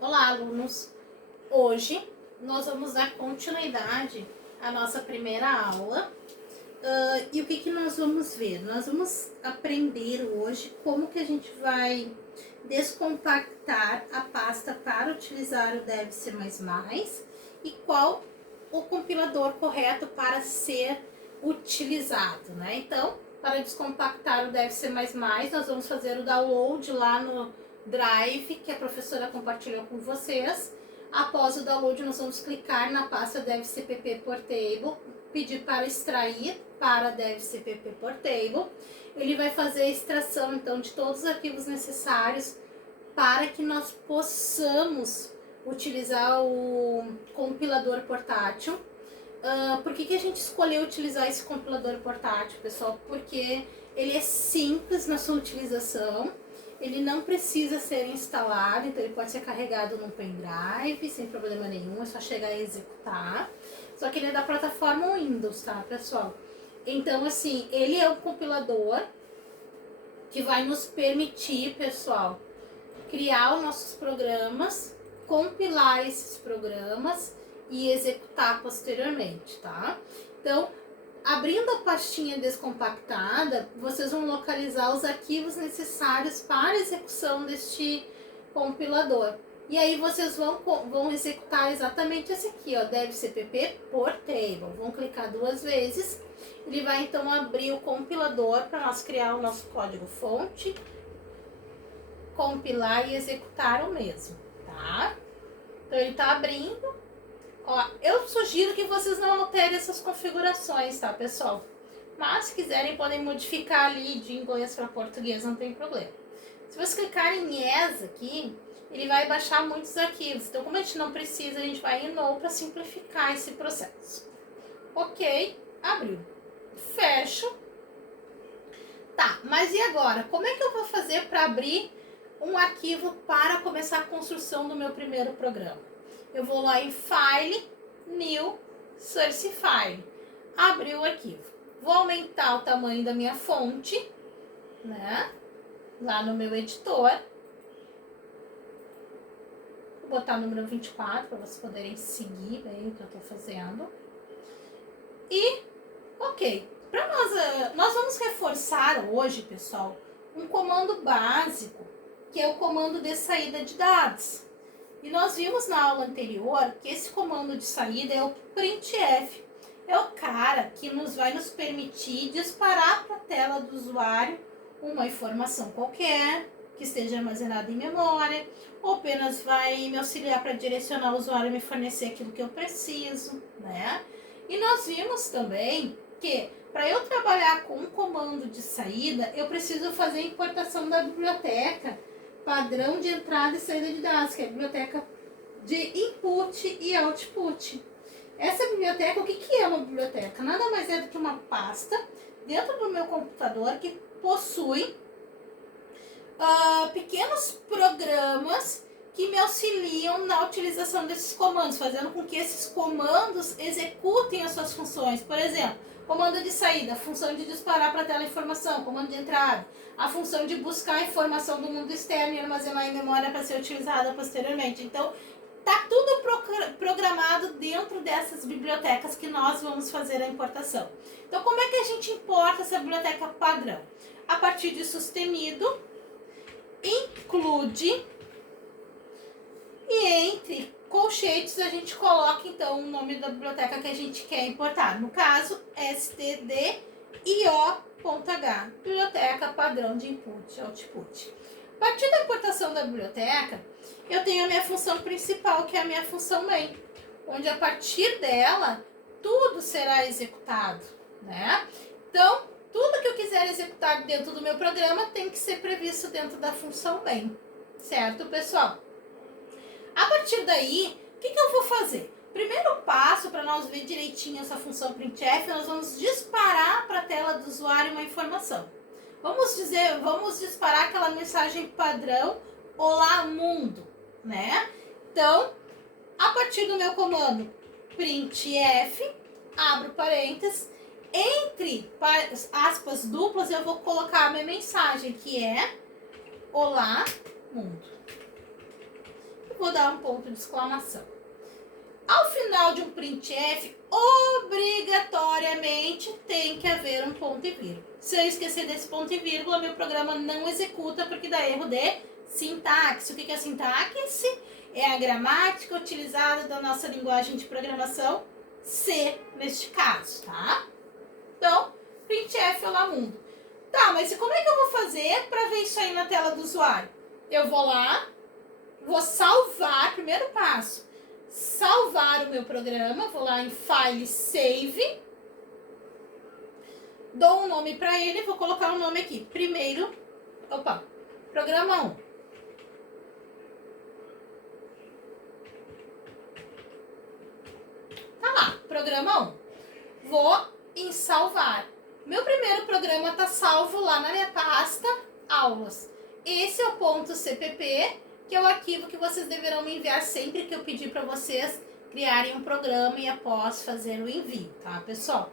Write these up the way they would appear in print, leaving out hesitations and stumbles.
Olá, alunos! Hoje nós vamos dar continuidade à nossa primeira aula. E o que nós vamos ver? Nós vamos aprender hoje como que a gente vai descompactar a pasta para utilizar o DevC++ e qual o compilador correto para ser utilizado, né? Então, para descompactar o DevC++, nós vamos fazer o download lá no Drive, que a professora compartilhou com vocês. Após o download, nós vamos clicar na pasta devcpp portable, pedir para extrair para devcpp portable. Ele vai fazer a extração, então, de todos os arquivos necessários para que nós possamos utilizar o compilador portátil. Por que a gente escolheu utilizar esse compilador portátil, pessoal? Porque ele é simples na sua utilização. Ele não precisa ser instalado, então ele pode ser carregado no pendrive sem problema nenhum, é só chegar e executar. Só que ele é da plataforma Windows, tá, pessoal? Então, assim, ele é um compilador que vai nos permitir, pessoal, criar os nossos programas, compilar esses programas e executar posteriormente, tá? Então, abrindo a pastinha descompactada, vocês vão localizar os arquivos necessários para a execução deste compilador. E aí vocês vão executar exatamente esse aqui, ó, devcpp portable. Vão clicar duas vezes. Ele vai então abrir o compilador para nós criar o nosso código fonte, compilar e executar o mesmo, tá? Então ele está abrindo. Ó, eu sugiro que vocês não alterem essas configurações, tá, pessoal? Mas, se quiserem, podem modificar ali de inglês para português, não tem problema. Se vocês clicarem em Yes aqui, ele vai baixar muitos arquivos. Então, como a gente não precisa, a gente vai em No para simplificar esse processo. Ok, abriu. Fecho. Tá, mas e agora? Como é que eu vou fazer para abrir um arquivo para começar a construção do meu primeiro programa? Eu vou lá em File, New, Source File. Abrir o arquivo. Vou aumentar o tamanho da minha fonte, né? Lá no meu editor. Vou botar o número 24 para vocês poderem seguir bem o que eu estou fazendo. E, ok. Nós vamos reforçar hoje, pessoal, um comando básico, que é o comando de saída de dados. E nós vimos na aula anterior que esse comando de saída é o printf. É o cara que vai nos permitir disparar para a tela do usuário uma informação qualquer, que esteja armazenada em memória, ou apenas vai me auxiliar para direcionar o usuário e me fornecer aquilo que eu preciso, né? E nós vimos também que para eu trabalhar com um comando de saída, eu preciso fazer a importação da biblioteca padrão de entrada e saída de dados, que é a biblioteca de input e output. Essa biblioteca, o que é uma biblioteca? Nada mais é do que uma pasta dentro do meu computador que possui pequenos programas que me auxiliam na utilização desses comandos, fazendo com que esses comandos executem as suas funções. Por exemplo, comando de saída, a função de disparar para a tela informação, comando de entrada, a função de buscar a informação do mundo externo e armazenar em memória para ser utilizada posteriormente. Então, está tudo programado dentro dessas bibliotecas que nós vamos fazer a importação. Então, como é que a gente importa essa biblioteca padrão? A partir de sustenido, include, e entre colchetes a gente coloca então o nome da biblioteca que a gente quer importar. No caso, stdio.h, biblioteca padrão de input output. A partir da importação da biblioteca, eu tenho a minha função principal, que é a minha função main, onde a partir dela tudo será executado, né? Então, tudo que eu quiser executar dentro do meu programa tem que ser previsto dentro da função main, certo, pessoal? A partir daí, o que eu vou fazer? Primeiro passo, para nós ver direitinho essa função printf, nós vamos disparar para a tela do usuário uma informação. Vamos disparar aquela mensagem padrão, olá mundo, né? Então, a partir do meu comando printf, abro parênteses, entre aspas duplas eu vou colocar a minha mensagem, que é olá mundo. vou dar um ponto de exclamação. Ao final de um printf, obrigatoriamente tem que haver um ponto e vírgula. Se eu esquecer desse ponto e vírgula, meu programa não executa porque dá erro de sintaxe. O que é sintaxe? É a gramática utilizada da nossa linguagem de programação C, neste caso, tá? Então, printf olá mundo. Tá, mas e como é que eu vou fazer para ver isso aí na tela do usuário? Eu vou lá, vou salvar, primeiro passo, salvar o meu programa, vou lá em File, Save, dou um nome para ele, vou colocar um nome aqui, programa 1. Tá lá, programa 1. Vou em salvar. Meu primeiro programa está salvo lá na minha pasta aulas. Esse é o ponto .cpp, que é o arquivo que vocês deverão me enviar sempre que eu pedir para vocês criarem um programa e após fazer o envio, tá, pessoal?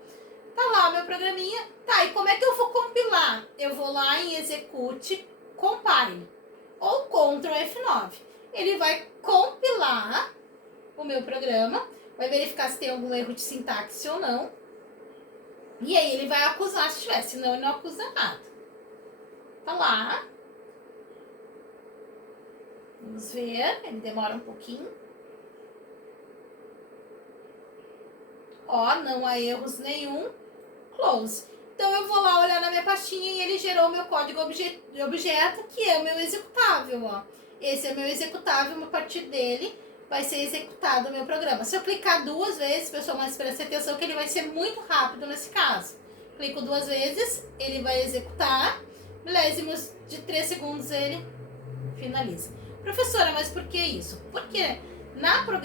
Tá lá o meu programinha. Tá, e como é que eu vou compilar? Eu vou lá em Execute, Compile, ou Ctrl F9. Ele vai compilar o meu programa, vai verificar se tem algum erro de sintaxe ou não. E aí ele vai acusar se tiver, senão ele não acusa nada. Tá lá. Vamos ver, ele demora um pouquinho. Ó, não há erros nenhum. Close. Então eu vou lá olhar na minha pastinha e ele gerou o meu código de objeto, que é o meu executável, ó. Esse é o meu executável, a partir dele vai ser executado o meu programa. Se eu clicar 2 vezes, pessoal, mas preste atenção que ele vai ser muito rápido nesse caso. Clico 2 vezes, ele vai executar, milésimos de 3 segundos ele finaliza. Professora, mas por que isso? Porque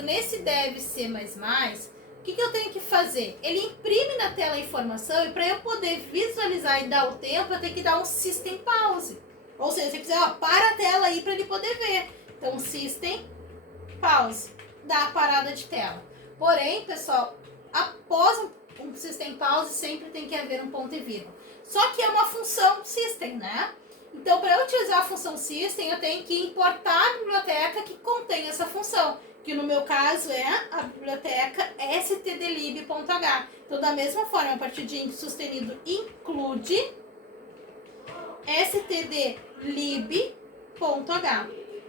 nesse dev C++, o que eu tenho que fazer? Ele imprime na tela a informação e para eu poder visualizar e dar o tempo, eu tenho que dar um System Pause. Ou seja, se você quiser, ó, para a tela aí para ele poder ver. Então, System Pause, dá a parada de tela. Porém, pessoal, após um System Pause, sempre tem que haver um ponto e vírgula. Só que é uma função System, né? Então, para eu utilizar a função System, eu tenho que importar a biblioteca que contém essa função, que no meu caso é a biblioteca stdlib.h. Então, da mesma forma, a partir de sustenido include stdlib.h.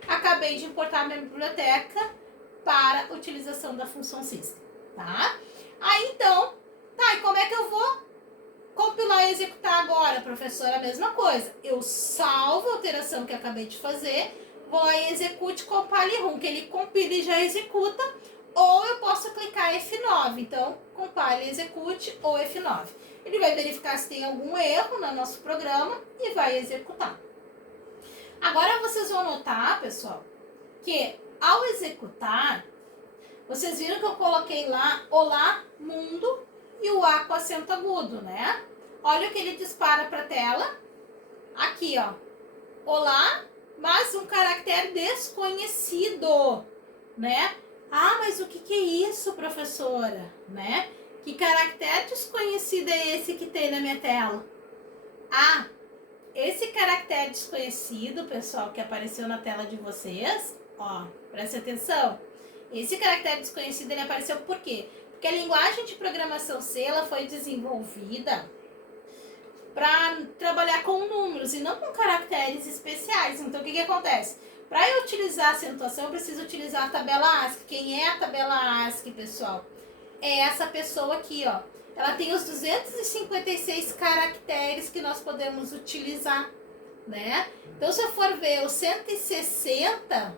Acabei de importar minha biblioteca para a utilização da função System, tá? Aí, então, tá, e como é que eu vou compilar e executar agora, professora? A mesma coisa. Eu salvo a alteração que acabei de fazer, vou lá em Execute, Compile Run, que ele compila e já executa, ou eu posso clicar F9. Então, Compile, Execute ou F9. Ele vai verificar se tem algum erro no nosso programa e vai executar. Agora vocês vão notar, pessoal, que ao executar, vocês viram que eu coloquei lá Olá Mundo e o A com acento agudo, né? Olha o que ele dispara para a tela. Aqui, ó. Olá, mas um caractere desconhecido, né? Ah, mas o que é isso, professora? Né? Que caractere desconhecido é esse que tem na minha tela? Ah, esse caractere desconhecido, pessoal, que apareceu na tela de vocês, ó, presta atenção. Esse caractere desconhecido, ele apareceu por quê? Porque a linguagem de programação C, ela foi desenvolvida para trabalhar com números e não com caracteres especiais. Então, o que acontece? Para eu utilizar a acentuação, eu preciso utilizar a tabela ASCII. Quem é a tabela ASCII, pessoal? É essa pessoa aqui, ó. Ela tem os 256 caracteres que nós podemos utilizar, né? Então, se eu for ver, o 160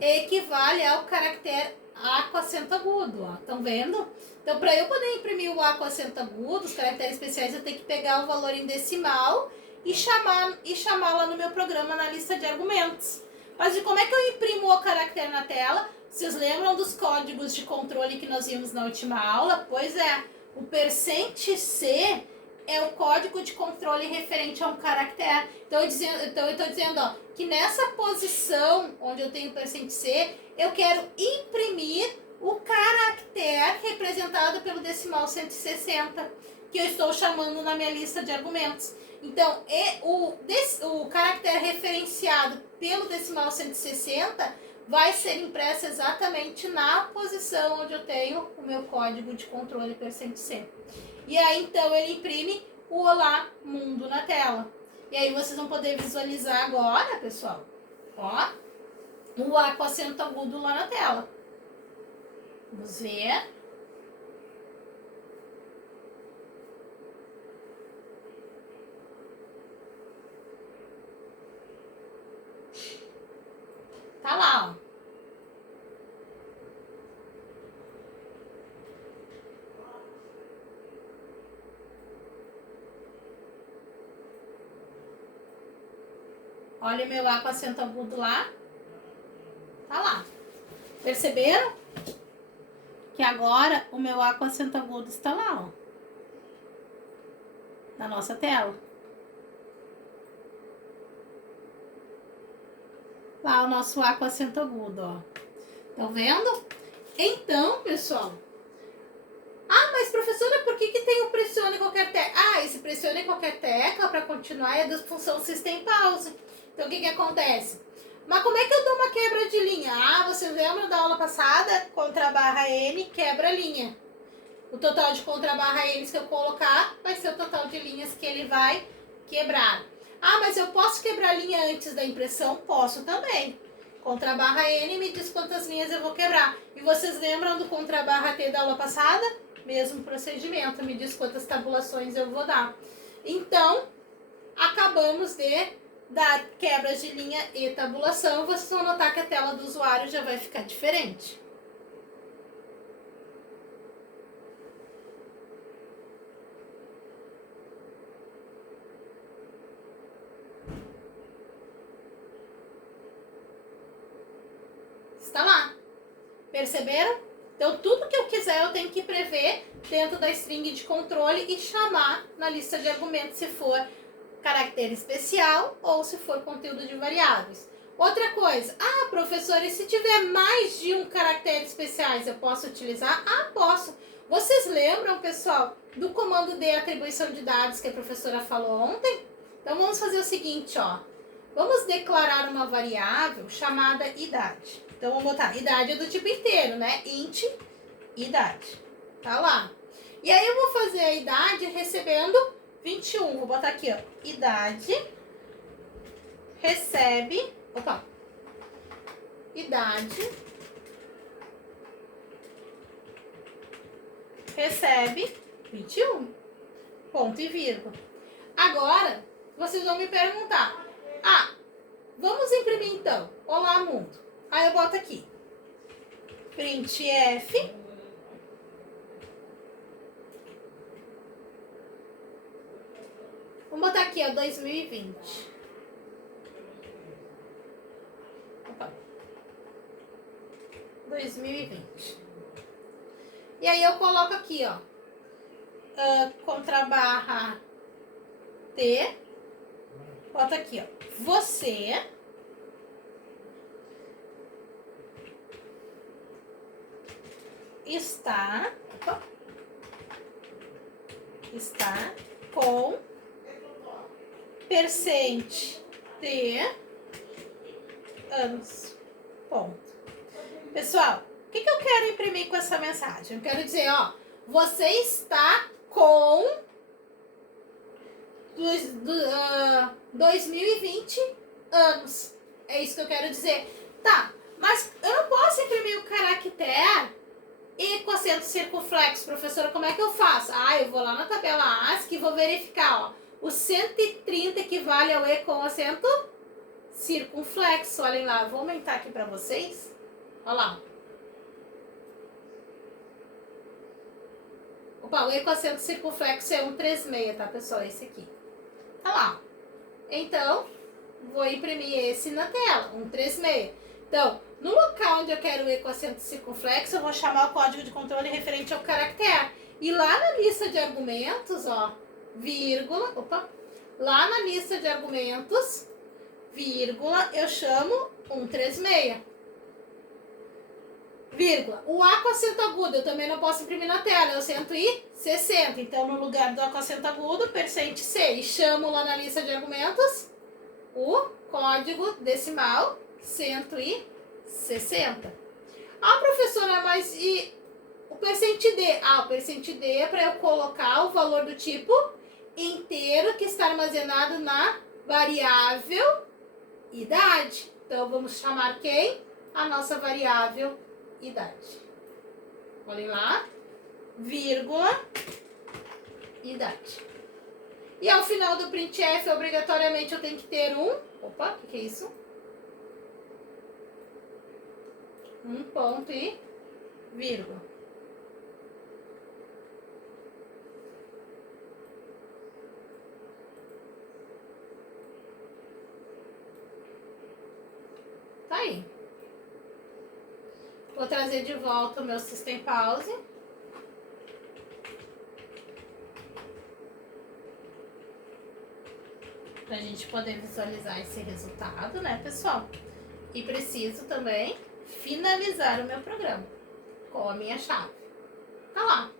equivale ao caractere A com acento agudo, ó. Estão vendo? Então, para eu poder imprimir o A com acento agudo, os caracteres especiais, eu tenho que pegar o valor em decimal e chamar lá no meu programa na lista de argumentos. Mas de como é que eu imprimo o caractere na tela? Vocês lembram dos códigos de controle que nós vimos na última aula? Pois é, o %C é o código de controle referente a um caractere. Então, eu estou dizendo, ó, que nessa posição onde eu tenho o %C, eu quero imprimir o caractere representado pelo decimal 160, que eu estou chamando na minha lista de argumentos. Então, o caractere referenciado pelo decimal 160 vai ser impressa exatamente na posição onde eu tenho o meu código de controle %C. E aí, então, ele imprime o Olá Mundo na tela. E aí, vocês vão poder visualizar agora, pessoal, ó, o A com acento agudo lá na tela. Vamos ver. Tá lá, ó. Olha o meu A com acento agudo lá. Tá lá. Perceberam? Que agora o meu A com acento agudo está lá, ó. Na nossa tela. Lá o nosso A com acento agudo, ó. Estão vendo? Então, pessoal. Ah, mas professora, por que tem o pressione qualquer tecla? Ah, esse pressione qualquer tecla para continuar é da função System Pause. Então, o que acontece? Mas como é que eu dou uma quebra de linha? Ah, vocês lembram da aula passada? Contra N, quebra a linha. O total de contra N que eu colocar vai ser o total de linhas que ele vai quebrar. Ah, mas eu posso quebrar a linha antes da impressão? Posso também. Contra N me diz quantas linhas eu vou quebrar. E vocês lembram do contra T da aula passada? Mesmo procedimento, me diz quantas tabulações eu vou dar. Então, acabamos de dar quebras de linha e tabulação. Vocês vão notar que a tela do usuário já vai ficar diferente. Está lá. Perceberam? Então, tudo que eu quiser, eu tenho que prever dentro da string de controle e chamar na lista de argumentos se for caractere especial ou se for conteúdo de variáveis. Outra coisa, professora, e se tiver mais de um caractere especiais, eu posso utilizar? Posso. Vocês lembram, pessoal, do comando de atribuição de dados que a professora falou ontem? Então, vamos fazer o seguinte, ó. Vamos declarar uma variável chamada idade. Então, vamos botar idade é do tipo inteiro, né? Int, idade. Tá lá. E aí, eu vou fazer a idade recebendo 21. Vou botar aqui, ó. Idade recebe... Opa. Idade recebe 21. Ponto e vírgula. Agora, vocês vão me perguntar. Vamos imprimir então. Olá, mundo. Aí eu boto aqui. Printf. Vamos botar aqui, ó, 2020. Opa. 2020. E aí eu coloco aqui, ó. Contra barra T. Bota aqui, ó. Você está com percente de anos. Ponto. Pessoal, o que eu quero imprimir com essa mensagem? Eu quero dizer, ó, você está com 2020 anos. É isso que eu quero dizer. Tá, mas eu não posso imprimir o caractere e com acento circunflexo, professora, como é que eu faço? Eu vou lá na tabela ASCII e vou verificar, ó. O 130 equivale ao E com acento circunflexo. Olhem lá, vou aumentar aqui pra vocês. Olha lá. Opa, o E com acento circunflexo é 136, tá, pessoal? Esse aqui. Tá lá. Então, vou imprimir esse na tela, 136. Então, no local onde eu quero o E com acento circunflexo, eu vou chamar o código de controle referente ao caractere. E lá na lista de argumentos, ó, vírgula, lá na lista de argumentos, vírgula, eu chamo 136. Vírgula. O A com acento agudo eu também não posso imprimir na tela, eu 160. Então, no lugar do A com acento agudo, percente C. E chamo lá na lista de argumentos o código decimal 160. 60. Ah, professora, mas e o percente D? Ah, o percente D é para eu colocar o valor do tipo inteiro que está armazenado na variável idade. Então, vamos chamar quem? A nossa variável idade. Olhem lá, vírgula, idade. E ao final do printf, obrigatoriamente, eu tenho que ter um... Opa, o que é isso? Um ponto e vírgula. Tá aí. Vou trazer de volta o meu System Pause. Pra gente poder visualizar esse resultado, né, pessoal? E preciso também finalizar o meu programa com a minha chave. Tá lá.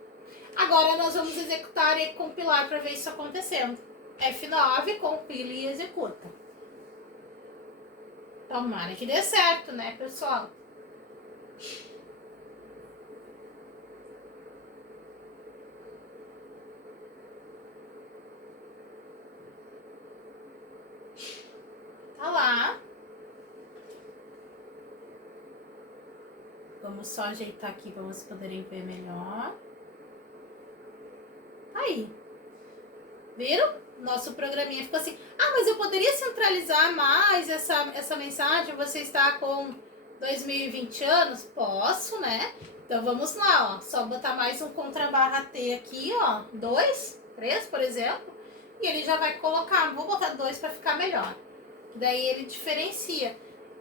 Agora nós vamos executar e compilar para ver isso acontecendo. F9, compila e executa. Tomara que dê certo, né, pessoal? Tá lá. Vamos só ajeitar aqui para vocês poderem ver melhor. Aí. Viram? Nosso programinha ficou assim. Ah, mas eu poderia centralizar mais essa mensagem? Você está com 2020 anos? Posso, né? Então vamos lá, ó. Só botar mais um contrabarra T aqui, ó. 2, 3, por exemplo. E ele já vai colocar. Vou botar 2 para ficar melhor. Daí ele diferencia.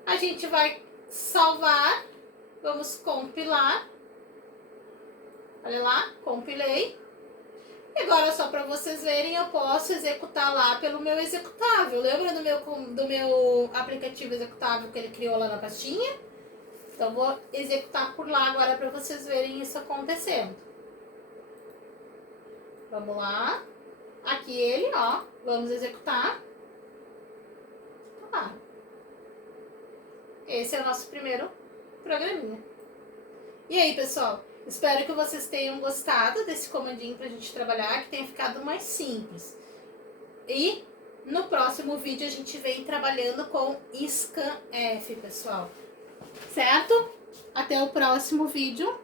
A gente vai salvar. Vamos compilar. Olha lá, compilei. E agora, só para vocês verem, eu posso executar lá pelo meu executável. Lembra do meu aplicativo executável que ele criou lá na pastinha? Então, vou executar por lá agora para vocês verem isso acontecendo. Vamos lá. Aqui ele, ó. Vamos executar. Tá. Esse é o nosso primeiro programinha. E aí, pessoal? Espero que vocês tenham gostado desse comandinho pra gente trabalhar, que tenha ficado mais simples. E no próximo vídeo a gente vem trabalhando com scanf, pessoal. Certo? Até o próximo vídeo.